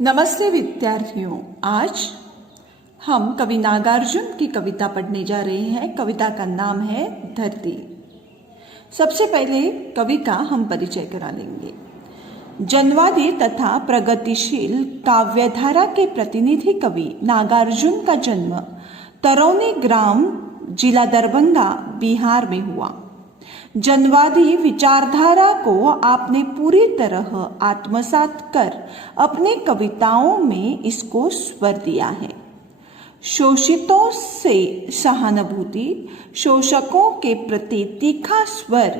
नमस्ते विद्यार्थियों। आज हम कवि नागार्जुन की कविता पढ़ने जा रहे हैं। कविता का नाम है धरती। सबसे पहले कवि का हम परिचय करा लेंगे। जनवादी तथा प्रगतिशील काव्यधारा के प्रतिनिधि कवि नागार्जुन का जन्म तरौनी ग्राम, जिला दरभंगा, बिहार में हुआ। जनवादी विचारधारा को आपने पूरी तरह आत्मसात कर अपनी कविताओं में इसको स्वर दिया है। शोषितों से सहानुभूति, शोषकों के प्रति तीखा स्वर,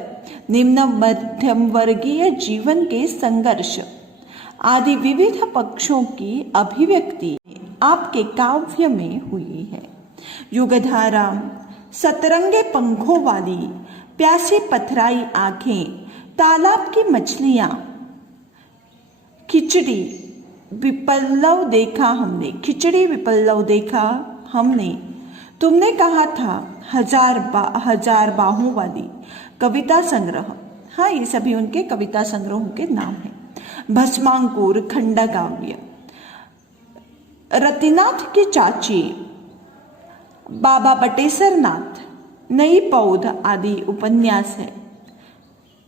निम्न मध्यम वर्गीय जीवन के संघर्ष आदि विविध पक्षों की अभिव्यक्ति आपके काव्य में हुई है। युगधारा, सतरंगे पंखों वाली, प्यासी पथराई आंखें, तालाब की मछलियां, खिचड़ी विपल्लव देखा हमने, खिचड़ी विपल्लव देखा हमने, तुमने कहा था हजार बाहों वाली, कविता संग्रह। हाँ, ये सभी उनके कविता संग्रहों के नाम हैं। भस्मांकुर, खंडकाव्य, रतिनाथ की चाची, बाबा बटेश्वर नाथ, नई पौध आदि उपन्यास है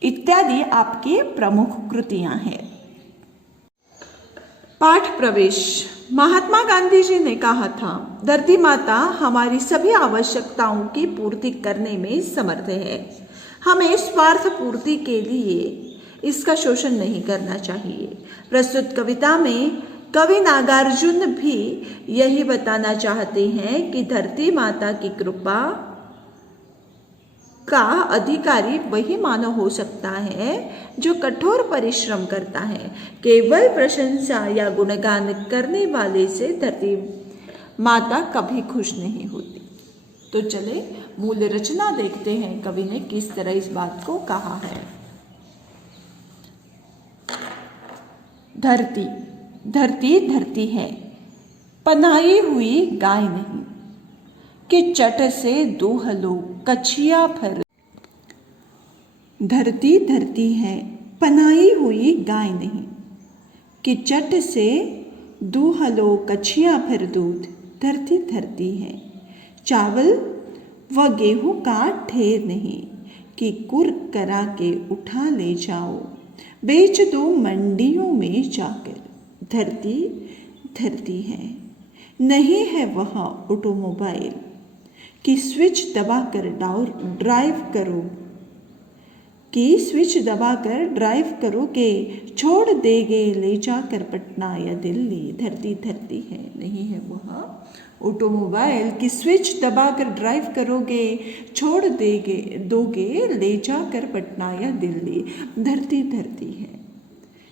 इत्यादि आपकी प्रमुख कृतियां हैं। पाठ प्रवेश। महात्मा गांधी जी ने कहा था, धरती माता हमारी सभी आवश्यकताओं की पूर्ति करने में समर्थ है। हमें स्वार्थ पूर्ति के लिए इसका शोषण नहीं करना चाहिए। प्रस्तुत कविता में कवि नागार्जुन भी यही बताना चाहते हैं कि धरती माता की कृपा का अधिकारी वही मानव हो सकता है जो कठोर परिश्रम करता है। केवल प्रशंसा या गुणगान करने वाले से धरती माता कभी खुश नहीं होती। तो चले मूल रचना देखते हैं, कवि ने किस तरह इस बात को कहा है। धरती धरती धरती है, पनाही हुई गाय नहीं, कि चट से दूह लो कछिया भर। धरती धरती है, पनाही हुई गाय नहीं, कि चट से दूह लो कछिया भर दूध। धरती धरती है, चावल व गेहूं का ढेर नहीं, कि कुर करा के उठा ले जाओ, बेच दो मंडियों में जाकर। धरती धरती है, नहीं है वह ऑटोमोबाइल, कि स्विच दबाकर ड्राइव करो, कि स्विच दबाकर ड्राइव करोगे, छोड़ देगे ले जाकर पटना या दिल्ली। धरती धरती है, नहीं है वह ऑटोमोबाइल, कि स्विच दबाकर ड्राइव करोगे, छोड़ दोगे ले जाकर पटना या दिल्ली। धरती धरती है।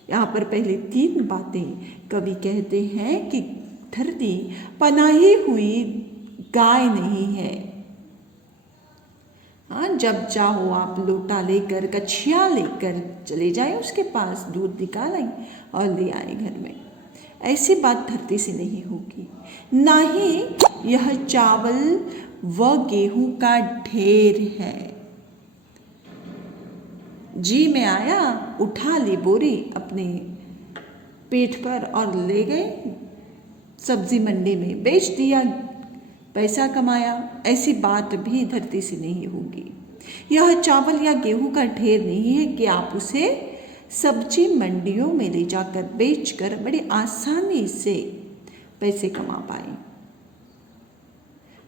यहाँ पर पहले 3 बातें कवि कहते हैं कि धरती पनाही हुई गाय नहीं है। हाँ, जब चाहो आप लोटा लेकर, कछिया लेकर चले जाए उसके पास, दूध निकाल आई और ले आए घर में। ऐसी बात धरती से नहीं होगी। ना ही यह चावल व गेहूं का ढेर है। जी में आया, उठा ली बोरी अपने पेट पर और ले गए सब्जी मंडी में, बेच दिया, पैसा कमाया। ऐसी बात भी धरती से नहीं होगी। यह चावल या गेहूं का ढेर नहीं है कि आप उसे सब्जी मंडियों में ले जाकर बेचकर बड़ी आसानी से पैसे कमा पाए।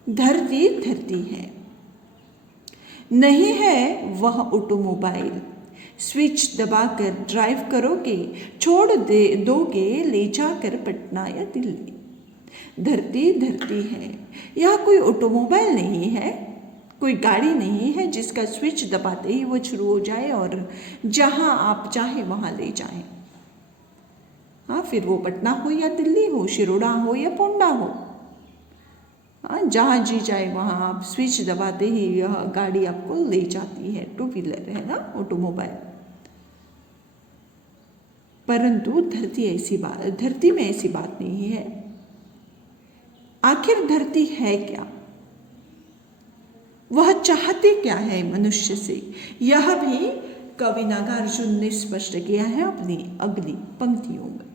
धरती धरती है, नहीं है वह ऑटोमोबाइल, स्विच दबाकर ड्राइव करोगे, छोड़ दोगे ले जाकर पटना या दिल्ली। धरती धरती है, यह कोई ऑटोमोबाइल नहीं है, कोई गाड़ी नहीं है जिसका स्विच दबाते ही वो शुरू हो जाए और जहां आप चाहे वहां ले जाएं। हाँ, फिर वो पटना हो या दिल्ली हो, शिरोडा हो या पोंडा हो, हाँ, जहां जी जाए वहां आप स्विच दबाते ही यह गाड़ी आपको ले जाती है। 2 व्हीलर है ना, ऑटोमोबाइल। परंतु धरती में ऐसी बात नहीं है। आखिर धरती है क्या? वह चाहती क्या है मनुष्य से? यह भी कवि नागार्जुन ने स्पष्ट किया है अपनी अगली पंक्तियों में।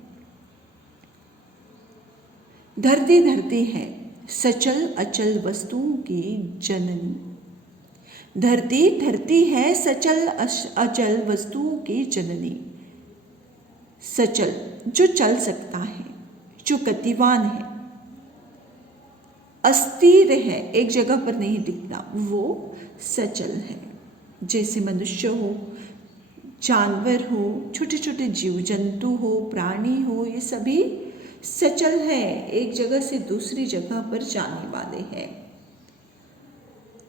धरती धरती है सचल अचल वस्तुओं की जननी। धरती धरती है सचल अचल वस्तुओं की जननी। सचल जो चल सकता है, जो गतिवान है। अस्थिर है, एक जगह पर नहीं टिकता, वो सचल है। जैसे मनुष्य हो, जानवर हो, छोटे छोटे जीव जंतु हो, प्राणी हो, ये सभी सचल है, एक जगह से दूसरी जगह पर जाने वाले हैं।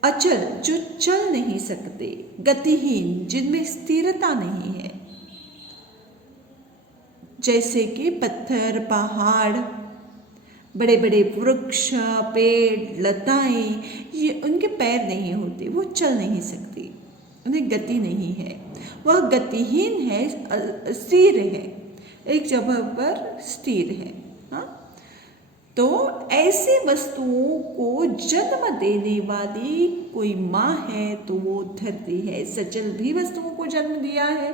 अचल जो चल नहीं सकते, गतिहीन जिनमें स्थिरता नहीं है, जैसे कि पत्थर, पहाड़, बड़े बड़े वृक्ष, पेड़, लताएं, ये उनके पैर नहीं होते, वो चल नहीं सकती, उन्हें गति नहीं है, वह गतिहीन है, स्थिर है, एक जगह पर स्थिर है। हाँ, तो ऐसी वस्तुओं को जन्म देने वाली कोई माँ है तो वो धरती है। सचल भी वस्तुओं को जन्म दिया है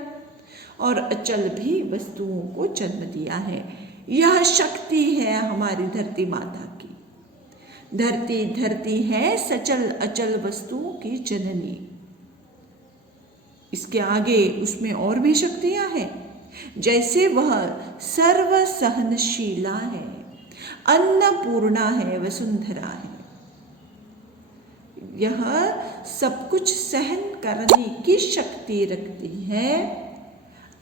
और अचल भी वस्तुओं को जन्म दिया है। यह शक्ति है हमारी धरती माता की। धरती धरती है सचल अचल वस्तुओं की जननी। इसके आगे उसमें और भी शक्तियां हैं, जैसे वह सर्व सहनशीला है, अन्नपूर्णा है, वसुंधरा है। यह सब कुछ सहन करने की शक्ति रखती है,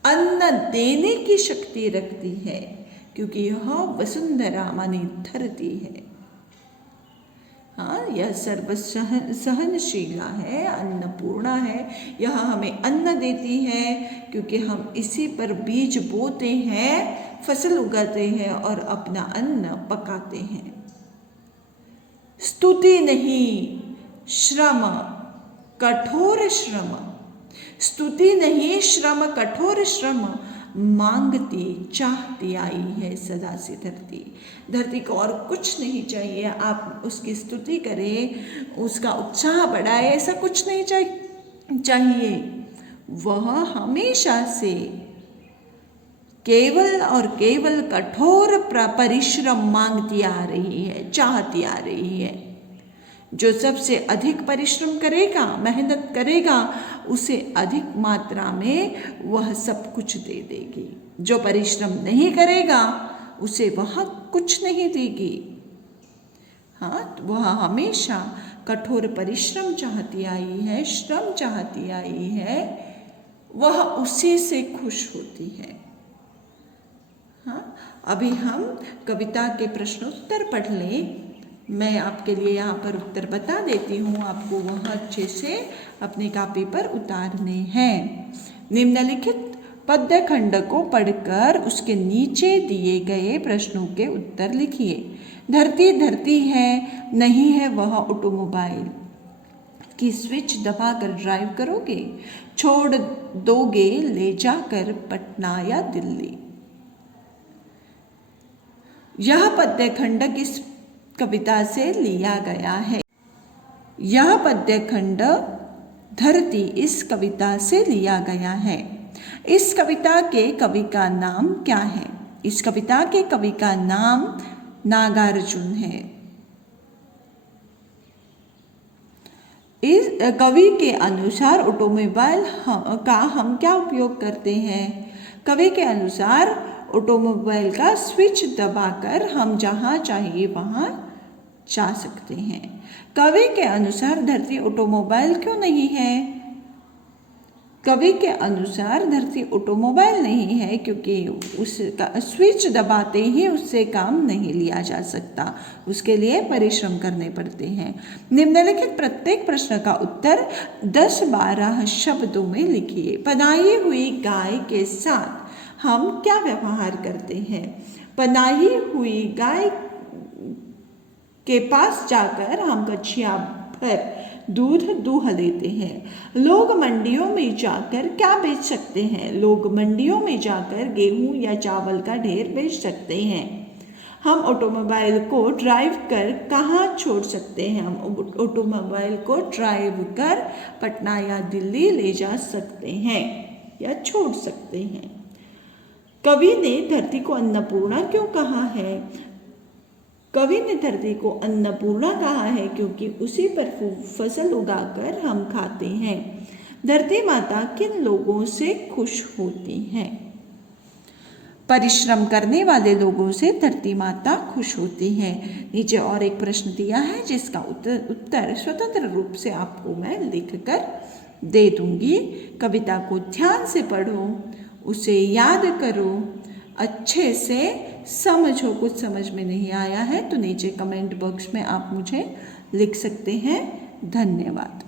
अन्न देने की शक्ति रखती है, क्योंकि यह वसुंधरा मानी धरती है। हाँ, यह सर्व सहनशीला है, अन्नपूर्णा है। यह हमें अन्न देती है, क्योंकि हम इसी पर बीज बोते हैं, फसल उगाते हैं और अपना अन्न पकाते हैं। स्तुति नहीं, श्रम, कठोर श्रम, स्तुति नहीं, श्रम, कठोर श्रम मांगती चाहती आई है सदा से धरती। धरती को और कुछ नहीं चाहिए, आप उसकी स्तुति करें, उसका उत्साह बढ़ाए, ऐसा कुछ नहीं चाहिए। वह हमेशा से केवल और केवल कठोर परिश्रम मांगती आ रही है, चाहती आ रही है। जो सबसे अधिक परिश्रम करेगा, मेहनत करेगा, उसे अधिक मात्रा में वह सब कुछ दे देगी। जो परिश्रम नहीं करेगा उसे वह कुछ नहीं देगी। हाँ, वह हमेशा कठोर परिश्रम चाहती आई है, श्रम चाहती आई है, वह उसी से खुश होती है। हाँ, अभी हम कविता के प्रश्नोत्तर पढ़ लें। मैं आपके लिए यहाँ पर उत्तर बता देती हूँ, आपको वह अच्छे से अपनी कॉपी पर उतारने हैं। निम्नलिखित पद्य खंड को पढ़कर उसके नीचे दिए गए प्रश्नों के उत्तर लिखिए। धरती धरती है, नहीं है वह ऑटोमोबाइल की स्विच दबाकर ड्राइव करोगे, छोड़ दोगे ले जाकर पटना या दिल्ली। यह पद्य खंड किस कविता से लिया गया है? यह पद्य खंड धरती इस कविता से लिया गया है। इस कविता के कवि का नाम क्या है? इस कविता के कवि का नाम नागार्जुन है। इस कवि के अनुसार ऑटोमोबाइल का हम क्या उपयोग करते हैं? कवि के अनुसार ऑटोमोबाइल का स्विच दबाकर हम जहाँ चाहिए वहाँ जा सकते हैं। कवि के अनुसार धरती ऑटोमोबाइल क्यों नहीं है? कवि के अनुसार धरती ऑटोमोबाइल नहीं है क्योंकि उसका स्विच दबाते ही उससे काम नहीं लिया जा सकता, उसके लिए परिश्रम करने पड़ते हैं। निम्नलिखित प्रत्येक प्रश्न का उत्तर 10-12 शब्दों में लिखिए। पनाही हुई गाय के साथ हम क्या व्यवहार करते हैं? पनाही हुई गाय के पास जाकर हम कछिया भर दूध दूह लेते हैं। लोग मंडियों में जाकर क्या बेच सकते हैं? लोग मंडियों में जाकर गेहूं या चावल का ढेर बेच सकते हैं। हम ऑटोमोबाइल को ड्राइव कर कहाँ छोड़ सकते हैं? हम ऑटोमोबाइल को ड्राइव कर पटना या दिल्ली ले जा सकते हैं या छोड़ सकते हैं। कवि ने धरती को अन्नपूर्णा क्यों कहा है? कवि ने धरती को अन्नपूर्णा कहा है क्योंकि उसी पर फसल उगाकर हम खाते हैं। धरती माता किन लोगों से खुश होती है? परिश्रम करने वाले लोगों से धरती माता खुश होती है। नीचे और एक प्रश्न दिया है जिसका उत्तर स्वतंत्र रूप से आपको मैं लिखकर दे दूंगी। कविता को ध्यान से पढ़ो, उसे याद करो, अच्छे से समझो। कुछ समझ में नहीं आया है तो नीचे कमेंट बॉक्स में आप मुझे लिख सकते हैं। धन्यवाद।